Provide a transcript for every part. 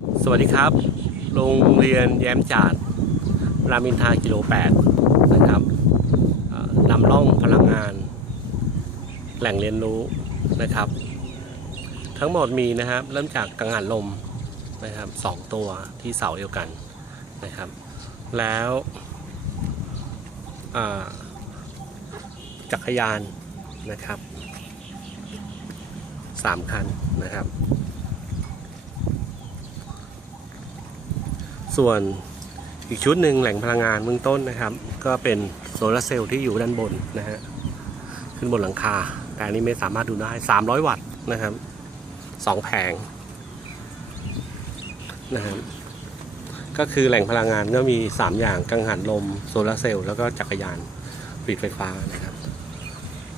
สวัสดีครับ โรงเรียนแย้มจาดรามินทากิโล8นะครับนำร่องพลังงาน แหล่งเรียนรู้นะครับ ทั้งหมดมีนะครับเริ่มจากกังหันลมนะครับสองตัวที่เสาเดียวกันนะครับ แล้วจักรยานนะครับสามคันนะครับ ส่วนอีกชุดหนึ่งแหล่งพลังงานเบื้องต้นนะครับ ก็เป็นโซลาร์เซลล์ที่อยู่ด้านบนนะฮะขึ้นบนหลังคา แต่อันนี้ไม่สามารถดูได้ 300 วัตต์นะครับสองแผงนะครับก็คือแหล่งพลังงานก็มี 3 อย่างกังหันลมโซลาร์เซลล์แล้วก็จักรยานผลิตไฟฟ้านะครับ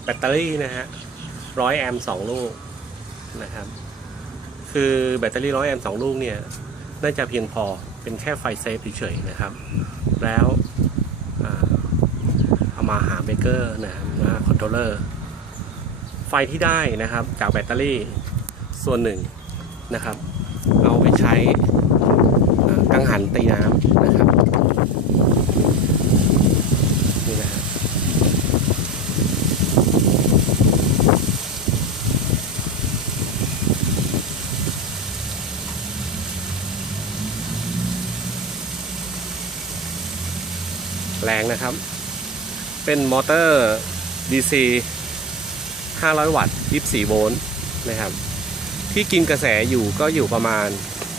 แบตเตอรี่นะฮะร้อยแอมป์สองลูกนะครับ คือแบตเตอรี่ร้อยแอมป์สองลูกเนี่ย น่าจะเพียงพอเป็นแค่ไฟเซฟเฉยๆนะครับ แล้วเอามาหาเบเกอร์นะครับมาคอนโทรลเลอร์ไฟที่ได้นะครับจากแบตเตอรี่ส่วนหนึ่งนะครับ เอาไปใช้กังหันตีน้ำนะครับ นี่นะฮะ แรงนะครับ เป็นมอเตอร์ DC 500 วัตต์ 24 โวลต์นะครับ ที่กินกระแสอยู่ก็อยู่ประมาณ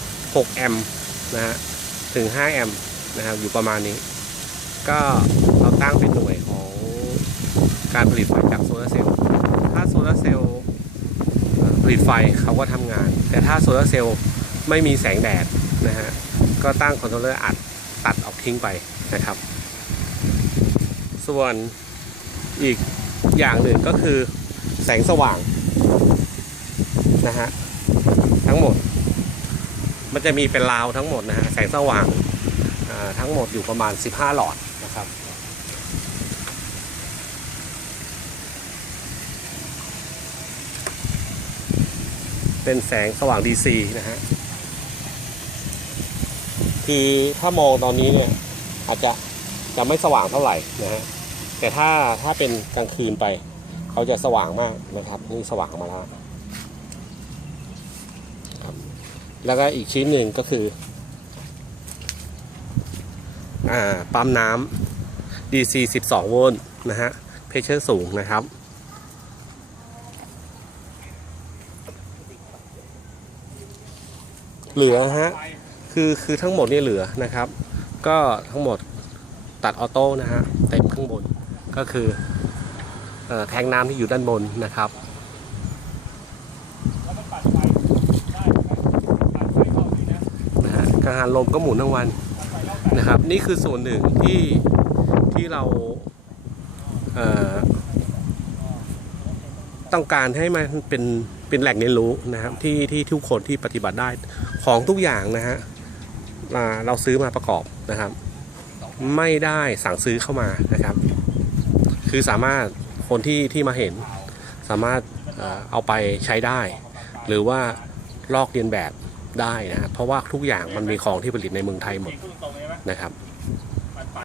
6 แอมป์นะฮะ ถึง 5 แอมป์นะครับ อยู่ประมาณนี้ ก็เราตั้งเป็นหน่วยของการผลิตไฟจากโซลาเซลล์ ถ้าโซลาเซลล์ผลิตไฟเขาก็ทำงาน แต่ถ้าโซลาเซลล์ไม่มีแสงแดดนะฮะ ก็ตั้งคอนโทรลเลอร์อัดตัดออกทิ้งไปนะครับ ส่วนอีกอย่างหนึ่งก็คือแสงสว่างนะฮะทั้งหมด มันจะมีเป็นราวทั้งหมดนะฮะแสงสว่างอ่าทั้งหมดอยู่ประมาณ 15 หลอดนะครับเป็นแสงสว่าง DC นะฮะ คือถ้ามองตอนนี้เนี่ย อาจจะจะไม่สว่างเท่าไหร่นะฮะ แต่ถ้าถ้าเป็นกลางคืนไป เขาจะสว่างมากนะครับนี่สว่างมาแล้วครับแล้วก็อีกชิ้นหนึ่งก็คืออ่าปั๊มน้ำ DC 12 โวลต์นะฮะเพชเชอร์สูงนะครับเหลือฮะ คือคือทั้งหมดนี่เหลือนะครับ ก็ทั้งหมดตัดออโต้นะฮะเต็มข้างบน ก็คือออแทงน้ำที่อยู่ด้านบนนะครับแล้วมันปัดไฟได้ไหมปัดไฟระนะฮะกังหันลมก็หมุนทั้งวันนะครับ นี่คือส่วนหนึ่งที่ที่เราเต้องการให้มันเป็นเป็นแหล่งเรียนรู้นะครับที่ที่ทุกคนที่ปฏิบัติได้ของทุกอย่างนะฮะเราซื้อมาประกอบนะครับ ไม่ได้สั่งซื้อเข้ามานะครับ คือสามารถคนที่ที่มาเห็น สามารถเอาไปใช้ได้ หรือว่าลอกเรียนแบบได้นะครับเพราะว่าทุกอย่างมันมีของที่ผลิตในเมืองไทยหมดนะครับ